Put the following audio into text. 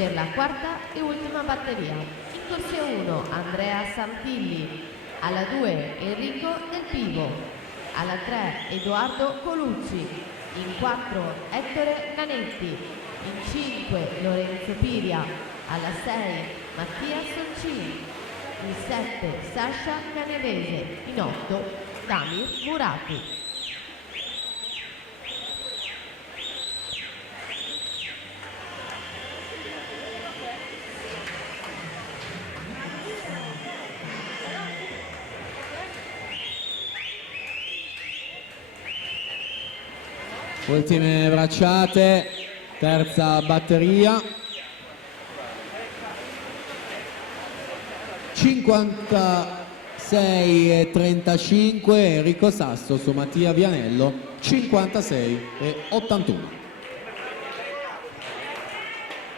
per la quarta e ultima batteria. In corsia 1 Andrea Santilli, alla 2 Enrico Del Pivo, alla 3 Edoardo Colucci, in 4 Ettore Nanetti, in 5 Lorenzo Piria, alla 6 Mattia Soncini, in 7 Sasha Canevese, in 8 Damir Murati. Ultime bracciate, terza batteria. 56,35 Enrico Sasso su Mattia Vianello, 56,81.